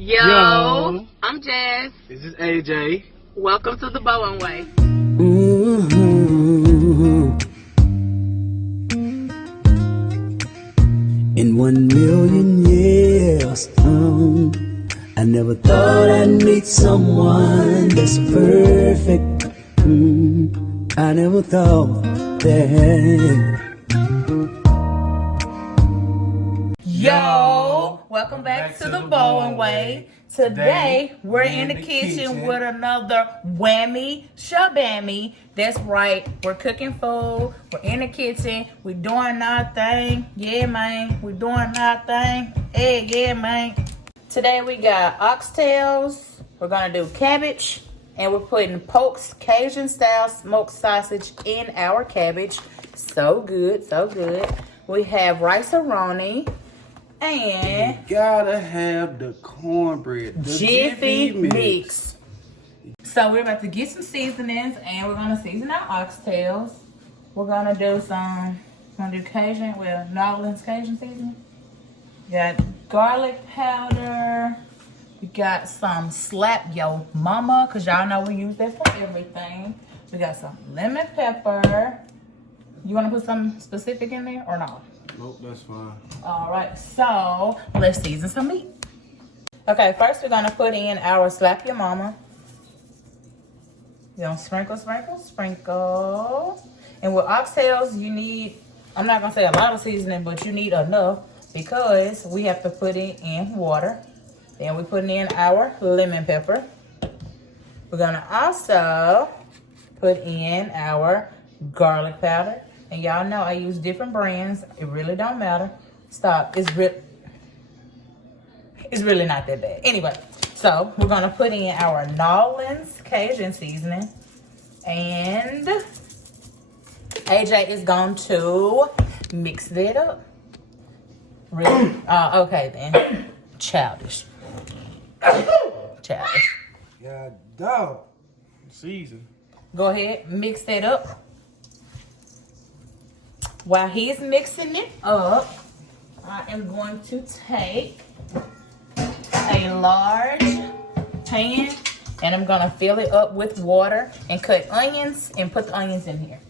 Yo, I'm Jazz. This is AJ. Welcome to the Bowen Way. In 1,000,000 years, I never thought I'd meet someone that's perfect. I never thought that. Yo, welcome back to the Bowen Way. Today, we're in the kitchen with another whammy shabammy. That's right, we're cooking food. We're in the kitchen. We're doing our thing. Yeah, man. We're doing our thing. Hey, yeah, man. Today, we got oxtails. We're going to do cabbage. And we're putting Polk's Cajun style smoked sausage in our cabbage. So good, so good. We have rice-a-roni. And you gotta have the cornbread, the Jiffy Mix. So we're about to get some seasonings, and we're gonna season our oxtails. We're gonna do Cajun, well, New Orleans Cajun seasoning. Got garlic powder. We got some Slap Yo Mama, cause y'all know we use that for everything. We got some lemon pepper. You wanna put something specific in there or not? Nope, that's fine. All right, so let's season some meat. Okay, first we're gonna put in our Slap Your Mama. You're gonna sprinkle, sprinkle, sprinkle. And with oxtails, you need, I'm not gonna say a lot of seasoning, but you need enough because we have to put it in water. Then we put in our lemon pepper. We're gonna also put in our garlic powder. And y'all know I use different brands. It really don't matter. Stop. It's really not that bad. Anyway, so we're going to put in our New Orleans Cajun seasoning. And AJ is going to mix that up. Really? Okay then. Childish. Childish. God, dog. Season. Go ahead. Mix that up. While he's mixing it up, I am going to take a large pan and I'm going to fill it up with water and cut onions and put the onions in here.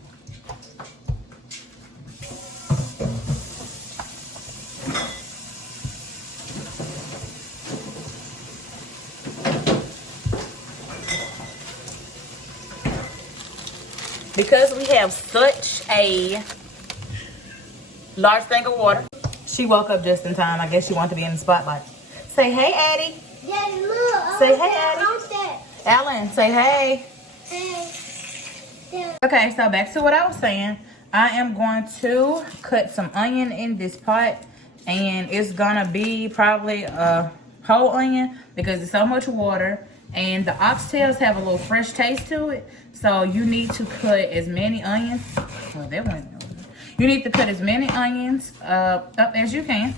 Because we have such a large thing of water. She woke up just in time. I guess she wanted to be in the spotlight. Say hey, Addie. Daddy, look. Say hey, Addie. Alan, say hey. Hey. Okay, so back to what I was saying. I am going to cut some onion in this pot. And it's going to be probably a whole onion because it's so much water. And the oxtails have a little fresh taste to it. So you need to cut as many onions. Oh, that went. You need to cut as many onions up as you can.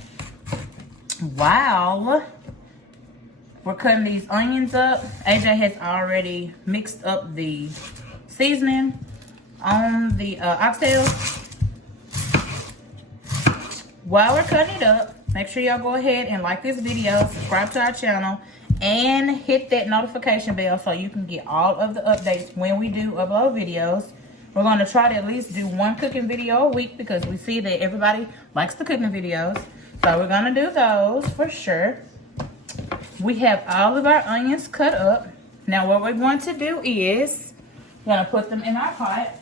While we're cutting these onions up, AJ has already mixed up the seasoning on the oxtails. While we're cutting it up, make sure y'all go ahead and like this video, subscribe to our channel, and hit that notification bell so you can get all of the updates when we do upload videos. We're going to try to at least do one cooking video a week because we see that everybody likes the cooking videos. So we're going to do those for sure. We have all of our onions cut up. Now what we're going to do is we're going to put them in our pot.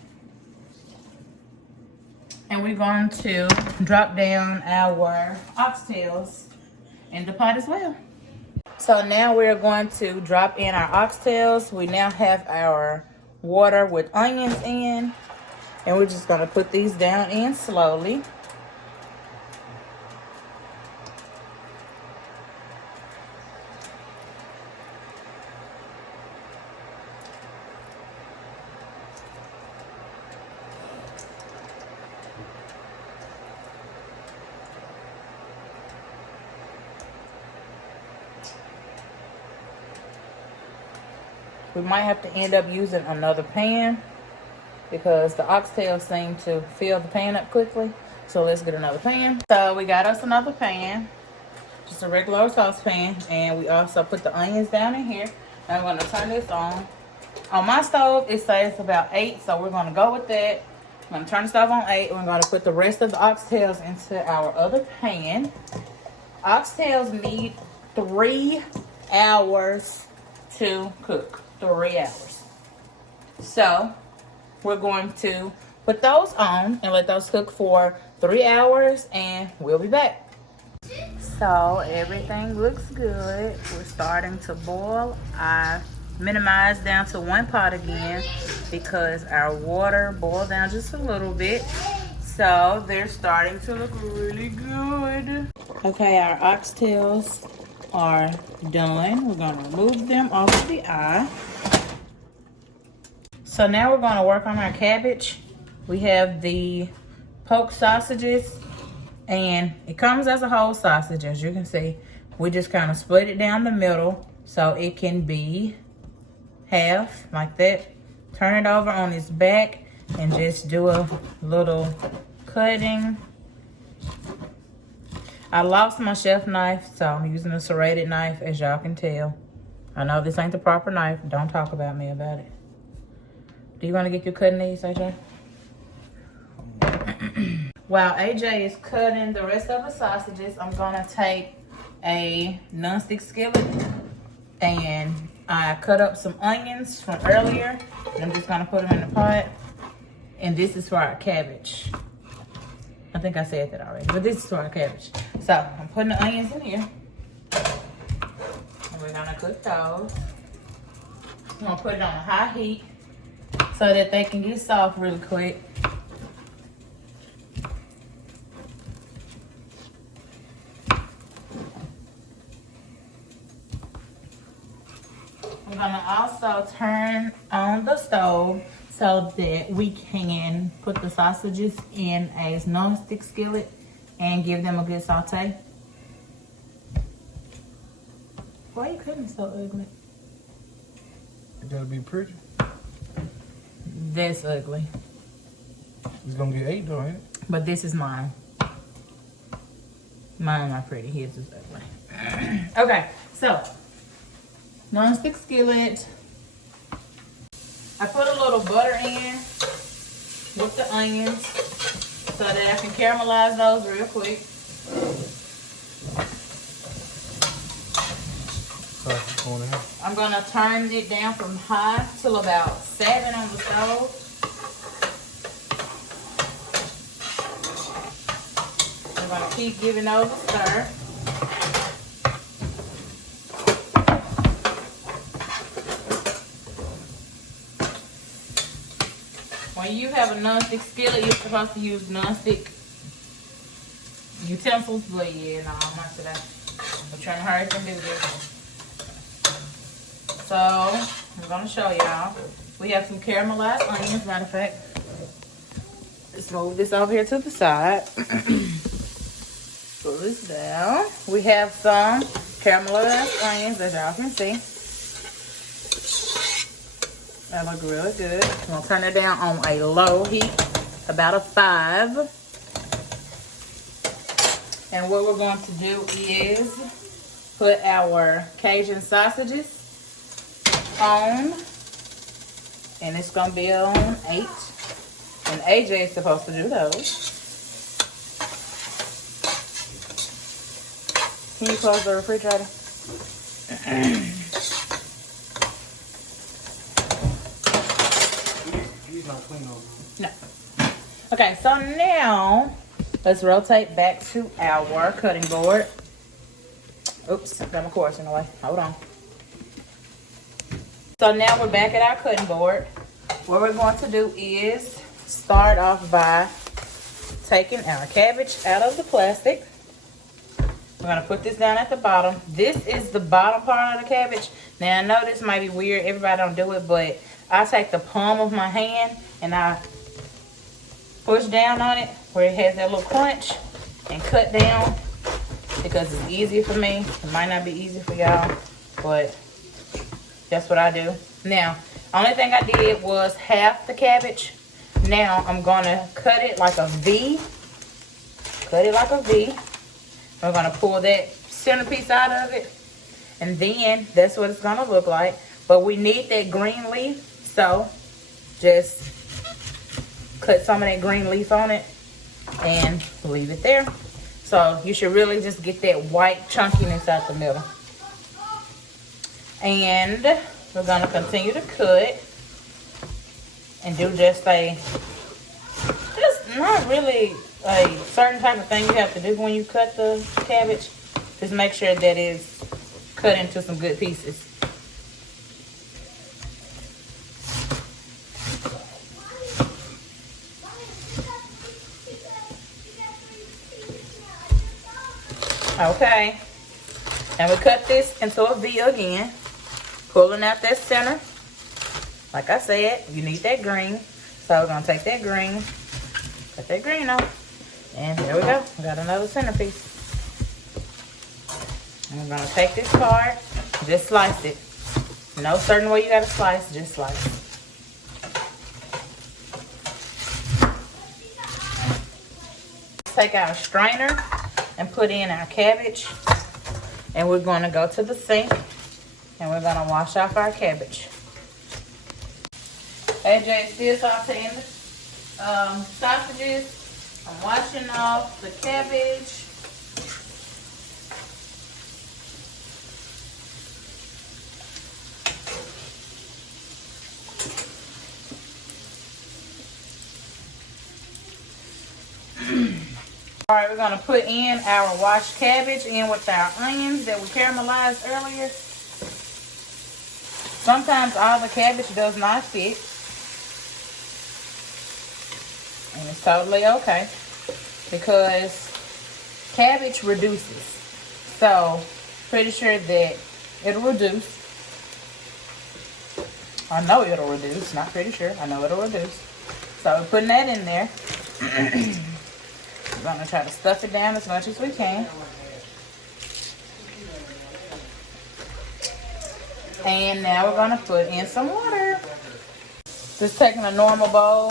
And we're going to drop down our oxtails in the pot as well. So now we're going to drop in our oxtails. We now have our water with onions in, and we're just going to put these down in slowly. We might have to end up using another pan because the oxtails seem to fill the pan up quickly. So let's get another pan. So we got us another pan. just a regular saucepan. And we also put the onions down in here. I'm gonna turn this on. On my stove, it says about 8, so we're gonna go with that. I'm gonna turn the stove on 8. We're gonna put the rest of the oxtails into our other pan. Oxtails need 3 hours to cook. 3 hours. So we're going to put those on and let those cook for 3 hours, and we'll be back. So everything looks good. We're starting to boil. I minimized down to 1 pot again because our water boiled down just a little bit. So they're starting to look really good. Okay, our oxtails are done. We're gonna remove them off of the eye. So now we're gonna work on our cabbage. We have the poke sausages, and it comes as a whole sausage, as you can see. We just kind of split it down the middle so it can be half like that. Turn it over on its back and just do a little cutting. I lost my chef knife, so I'm using a serrated knife, as y'all can tell. I know this ain't the proper knife. Don't talk about me about it. Do you want to get your cutting these, AJ? While AJ is cutting the rest of the sausages, I'm gonna take a nonstick skillet and I cut up some onions from earlier. And I'm just gonna put them in the pot. And this is for our cabbage. I think I said that already, but this is for our cabbage. So I'm putting the onions in here. And we're gonna cook those. I'm gonna put it on a high heat so that they can get soft really quick. I'm gonna also turn on the stove so that we can put the sausages in a non-stick skillet and give them a good saute. Why are you cutting so ugly? It gotta be pretty. That's ugly. It's gonna get 8 though, ain't it? But this is mine. Mine are pretty. His is ugly. Okay, so non-stick skillet. I put a little butter in with the onions so that I can caramelize those real quick. I'm gonna turn it down from high till about 7 on the stove. I'm gonna keep giving those a stir. When you have a non-stick skillet, you're supposed to use non-stick utensils, but yeah, no, I'm not today. I'm trying to hurry up and do this. So, I'm gonna show y'all. We have some caramelized onions, matter of fact. Let's move this over here to the side. Pull this down. We have some caramelized onions, as y'all can see. That look really good. I'm gonna turn it down on a low heat, about a 5. And what we're going to do is put our Cajun sausages on, and it's gonna be on 8. And AJ is supposed to do those. Can you close the refrigerator? No. Okay, so now let's rotate back to our cutting board. Oops, got my cords in the way. Hold on. So now we're back at our cutting board. What we're going to do is start off by taking our cabbage out of the plastic. We're going to put this down at the bottom. This is the bottom part of the cabbage. Now I know this might be weird. Everybody don't do it, but I take the palm of my hand and I push down on it where it has that little crunch and cut down because it's easier for me. It might not be easy for y'all, but that's what I do. Now, only thing I did was half the cabbage. Now I'm gonna cut it like a V. Cut it like a V. I'm gonna pull that centerpiece out of it. And then that's what it's gonna look like. But we need that green leaf, so just cut some of that green leaf on it and leave it there. So you should really just get that white chunkiness out the middle. And we're gonna continue to cut and do just not really a certain type of thing you have to do when you cut the cabbage. Just make sure that it's cut into some good pieces. Okay, and we cut this into a V again, pulling out that center. Like I said, you need that green, so we're gonna take that green, cut that green off, and there we go. We got another centerpiece. And we're gonna take this part, just slice it. No certain way you gotta slice, just slice. Take out a strainer and put in our cabbage, and we're going to go to the sink and we're going to wash off our cabbage. AJ is still sauteing the sausages. I'm washing off the cabbage. All right, we're gonna put in our washed cabbage in with our onions that we caramelized earlier. Sometimes all the cabbage does not fit, and it's totally okay because cabbage reduces. So, pretty sure that it'll reduce. I know it'll reduce, not pretty sure. I know it'll reduce. So, we're putting that in there. We're going to try to stuff it down as much as we can. And now we're going to put in some water. Just taking a normal bowl,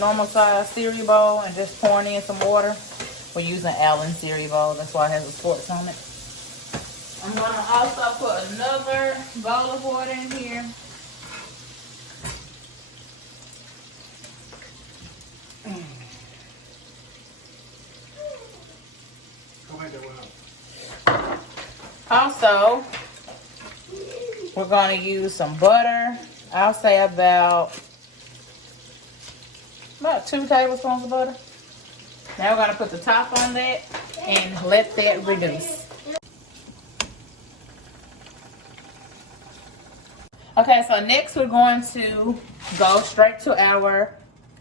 normal size cereal bowl, and just pouring in some water. We're using Allen cereal bowl. That's why it has the sports on it. I'm going to also put another bowl of water in here. Also, we're going to use some butter. I'll say about 2 tablespoons of butter. Now we're going to put the top on that and let that reduce. Okay, so next we're going to go straight to our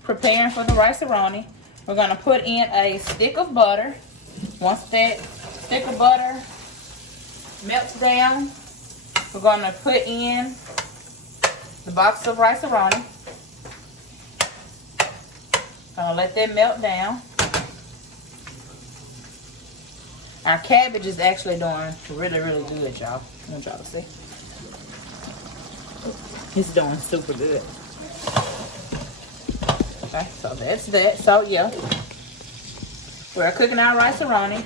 preparing for the rice-a-roni. We're going to put in a stick of butter. Once that stick of butter melts down, we're going to put in the box of rice-a-roni. Gonna let that melt down. Our cabbage is actually doing really, really good, y'all. I want y'all to see. It's doing super good. Okay, so that's that. So yeah, we're cooking our rice-a-roni.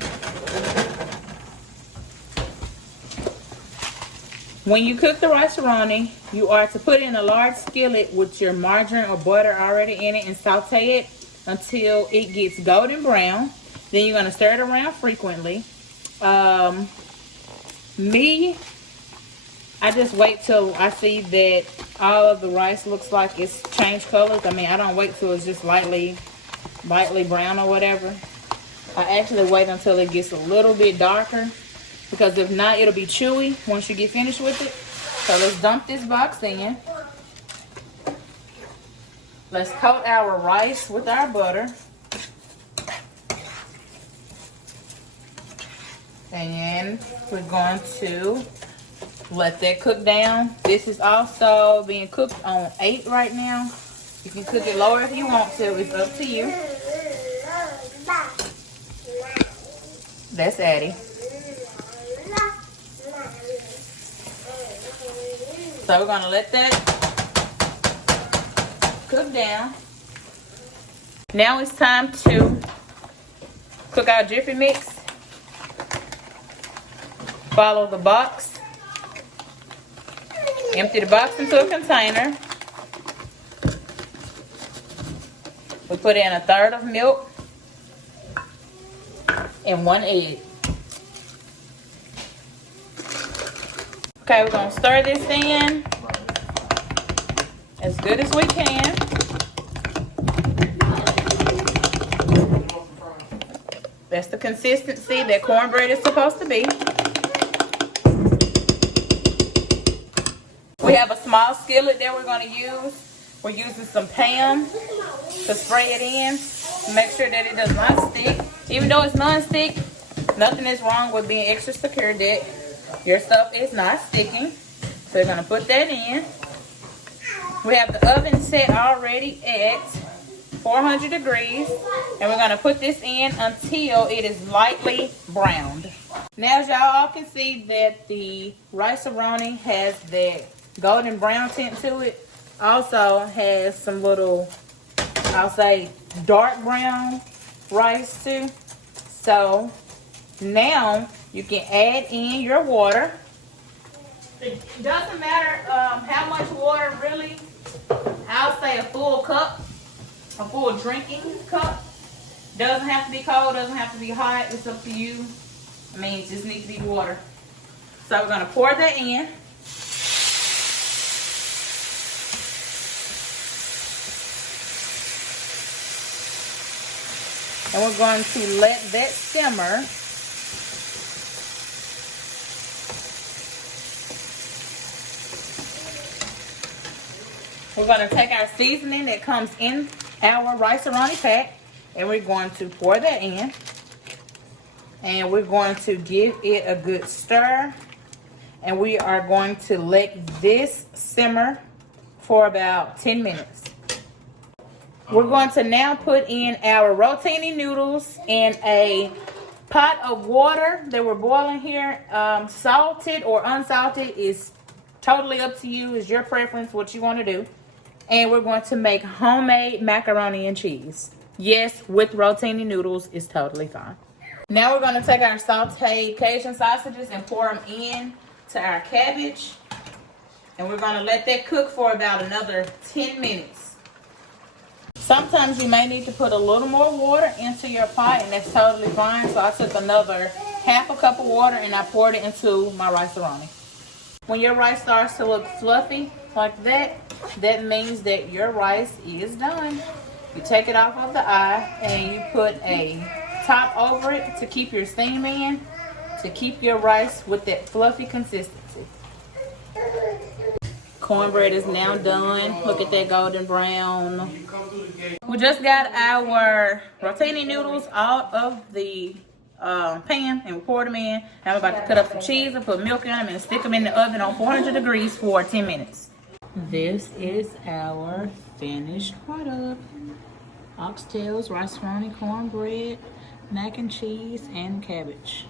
When you cook the rice-a-roni, you are to put in a large skillet with your margarine or butter already in it and saute it until it gets golden brown. Then you're going to stir it around frequently. I just wait till I see that all of the rice looks like it's changed colors. I mean, I don't wait till it's just lightly brown or whatever. I actually wait until it gets a little bit darker, because if not, it'll be chewy once you get finished with it. So let's dump this box in. Let's coat our rice with our butter. And we're going to let that cook down. This is also being cooked on 8 right now. You can cook it lower if you want to. It's up to you. That's Addie. So we're going to let that cook down. Now it's time to cook our Jiffy Mix. Follow the box. Empty the box into a container. We put in 1/3 of milk and 1 egg. Okay, we're gonna stir this in as good as we can. That's the consistency that cornbread is supposed to be. We have a small skillet that we're going to use. We're using some Pam to spray it in. Make sure that it does not stick. Even though it's non-stick, nothing is wrong with being extra secure that your stuff is not sticking. So we're going to put that in. We have the oven set already at 400 degrees. And we're going to put this in until it is lightly browned. Now, as y'all all can see that the Rice-A-Roni has that golden brown tint to it. Also has some little, I'll say, dark brown rice too. So now you can add in your water. It doesn't matter how much water really. I'll say a full cup, a full drinking cup. Doesn't have to be cold, doesn't have to be hot. It's up to you. I mean, it just needs to be water. So we're gonna pour that in. And we're going to let that simmer. We're going to take our seasoning that comes in our Rice-A-Roni pack, and we're going to pour that in. And we're going to give it a good stir. And we are going to let this simmer for about 10 minutes. We're going to now put in our rotini noodles in a pot of water that we're boiling here. Salted or unsalted is totally up to you. It's your preference what you want to do. And we're going to make homemade macaroni and cheese. Yes, with rotini noodles is totally fine. Now we're going to take our sauteed Cajun sausages and pour them in to our cabbage. And we're going to let that cook for about another 10 minutes. Sometimes you may need to put a little more water into your pot, and that's totally fine. So I took another 1/2 cup of water and I poured it into my Rice-A-Roni. When your rice starts to look fluffy like that, that means that your rice is done. You take it off of the eye and you put a top over it to keep your steam in, to keep your rice with that fluffy consistency. Cornbread is now done. Look at that golden brown. We just got our rotini noodles out of the pan and we poured them in. I'm about to cut up some cheese and put milk in them and stick them in the oven on 400 degrees for 10 minutes. This is our finished product. Oxtails, Rice-A-Roni, cornbread, mac and cheese, and cabbage.